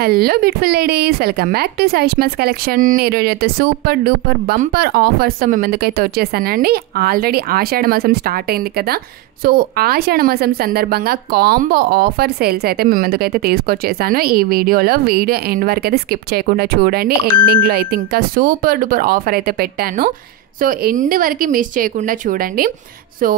Hello beautiful ladies, welcome back to Saishma's collection. ఈరోజు అయితే super duper bumper ఆఫర్స్తో మేము ఎందుకైతే వచ్చేసానండి. ఆల్రెడీ ఆషాఢ మాసం స్టార్ట్ అయింది కదా, సో ఆషాఢ మాసం సందర్భంగా కాంబో ఆఫర్ సేల్స్ అయితే మేము ఎందుకైతే తీసుకొచ్చేసాను. ఈ వీడియో ఎండ్ వరకు అయితే స్కిప్ చేయకుండా చూడండి. ఎండింగ్లో అయితే ఇంకా సూపర్ డూపర్ ఆఫర్ అయితే పెట్టాను, సో ఎండ్ వరకు మిస్ చేయకుండా చూడండి. సో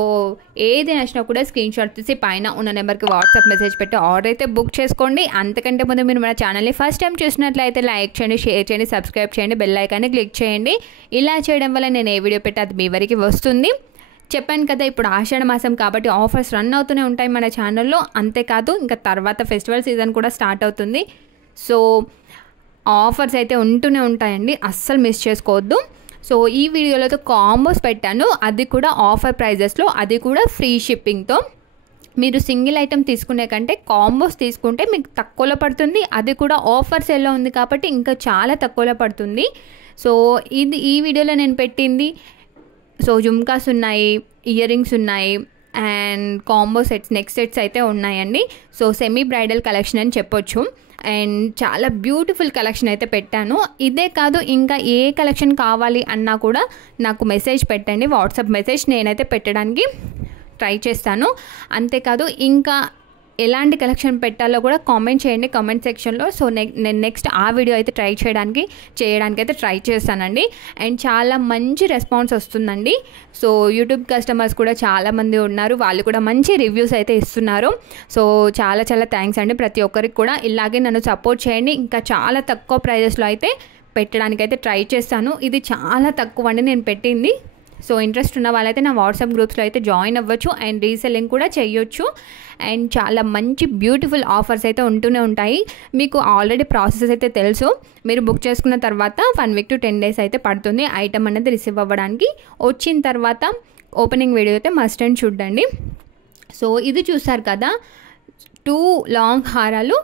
ఏది నచ్చినా కూడా స్క్రీన్ షాట్ తీసి పైన ఉన్న నెంబర్కి వాట్సాప్ మెసేజ్ పెట్టి ఆర్డర్ అయితే బుక్ చేసుకోండి. అంతకంటే ముందు మీరు మన ఛానల్ని ఫస్ట్ టైం చూసినట్లయితే లైక్ చేయండి, షేర్ చేయండి, సబ్స్క్రైబ్ చేయండి, బెల్ ఐకాన్ని క్లిక్ చేయండి. ఇలా చేయడం వల్ల నేను ఏ వీడియో పెట్టి అది మీ వరకు వస్తుంది. చెప్పాను కదా, ఇప్పుడు ఆషాఢ మాసం కాబట్టి ఆఫర్స్ రన్ అవుతూనే ఉంటాయి మన ఛానల్లో. అంతేకాదు ఇంకా తర్వాత ఫెస్టివల్ సీజన్ కూడా స్టార్ట్ అవుతుంది, సో ఆఫర్స్ అయితే ఉంటూనే ఉంటాయండి, అస్సలు మిస్ చేసుకోవద్దు. సో ఈ వీడియోలో కాంబోస్ పెట్టాను, అది కూడా ఆఫర్ ప్రైజెస్లో, అది కూడా ఫ్రీ షిప్పింగ్తో. మీరు సింగిల్ ఐటెం తీసుకునే కంటే కాంబోస్ తీసుకుంటే మీకు తక్కువలో పడుతుంది, అది కూడా ఆఫర్ సేల్లో ఉంది కాబట్టి ఇంకా చాలా తక్కువలో పడుతుంది. సో ఈ వీడియోలో నేను పెట్టింది, సో జుమ్కాస్ ఉన్నాయి, ఇయర్ రింగ్స్ ఉన్నాయి, and combo sets, neck sets అయితే ఉన్నాయండి. సో సెమీ బ్రైడల్ కలెక్షన్ అని చెప్పొచ్చు, అండ్ చాలా బ్యూటిఫుల్ కలెక్షన్ అయితే పెట్టాను. ఇదే కాదు ఇంకా ఏ కలెక్షన్ కావాలి అన్నా కూడా నాకు మెసేజ్ పెట్టండి, వాట్సాప్ మెసేజ్, నేనైతే పెట్టడానికి ట్రై చేస్తాను. అంతేకాదు ఇంకా ఎలాంటి కలెక్షన్ పెట్టాలో కూడా కామెంట్ చేయండి కామెంట్ సెక్షన్లో. సో నేను నెక్స్ట్ ఆ వీడియో అయితే చేయడానికి అయితే ట్రై చేస్తానండి. అండ్ చాలా మంచి రెస్పాన్స్ వస్తుందండి. సో యూట్యూబ్ కస్టమర్స్ కూడా చాలామంది ఉన్నారు, వాళ్ళు కూడా మంచి రివ్యూస్ అయితే ఇస్తున్నారు. సో చాలా చాలా థ్యాంక్స్ అండి ప్రతి ఒక్కరికి కూడా. ఇలాగే నన్ను సపోర్ట్ చేయండి, ఇంకా చాలా తక్కువ ప్రైజెస్లో అయితే పెట్టడానికి అయితే ట్రై చేస్తాను. ఇది చాలా తక్కువ అండి నేను పెట్టింది. సో ఇంట్రెస్ట్ ఉన్న వాళ్ళైతే నా వాట్సాప్ గ్రూప్స్లో అయితే జాయిన్ అవ్వచ్చు, అండ్ రీసెల్లింగ్ కూడా చేయొచ్చు. అండ్ చాలా మంచి బ్యూటిఫుల్ ఆఫర్స్ అయితే ఉంటూనే ఉంటాయి. మీకు ఆల్రెడీ ప్రాసెస్ అయితే తెలుసు, మీరు బుక్ చేసుకున్న తర్వాత 1 week to 10 days అయితే పడుతుంది ఐటమ్ అనేది రిసీవ్ అవ్వడానికి. వచ్చిన తర్వాత ఓపెనింగ్ వీడియో అయితే మస్ట్ అండ్ చూడండి. సో ఇది చూసారు కదా, 2 లాంగ్ హారాలు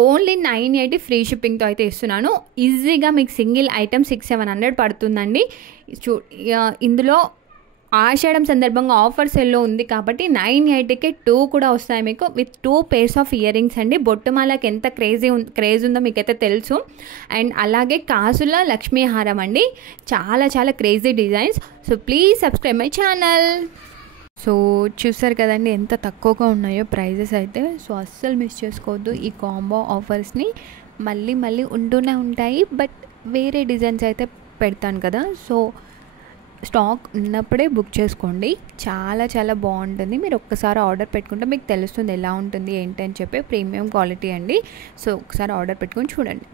ఓన్లీ 980 ఫ్రీ షిప్పింగ్తో అయితే ఇస్తున్నాను. ఈజీగా మీకు సింగిల్ ఐటమ్ 600-700 పడుతుందండి. ఇందులో ఆషాఢం సందర్భంగా ఆఫర్ సెల్లో ఉంది కాబట్టి 980కే 2 కూడా వస్తాయి మీకు, with 2 pairs of ear rings అండి. బొట్టుమాలకి ఎంత క్రేజ్ ఉందో మీకైతే తెలుసు. అండ్ అలాగే కాసుల లక్ష్మీ హారం అండి, చాలా చాలా crazy designs. So please subscribe my channel. So చూసారు కదండి ఎంత తక్కువగా ఉన్నాయో ప్రైజెస్ అయితే. సో అస్సలు మిస్ చేసుకోవద్దు ఈ కాంబో ఆఫర్స్ని. మళ్ళీ ఉంటూనే ఉంటాయి, బట్ వేరే డిజైన్స్ అయితే పెడతాను కదా, సో స్టాక్ ఉన్నప్పుడే బుక్ చేసుకోండి. చాలా చాలా బాగుంటుంది. మీరు ఒక్కసారి ఆర్డర్ పెట్టుకుంటే మీకు తెలుస్తుంది ఎలా ఉంటుంది ఏంటి అని చెప్పి. ప్రీమియం క్వాలిటీ అండి. సో ఒకసారి ఆర్డర్ పెట్టుకొని చూడండి.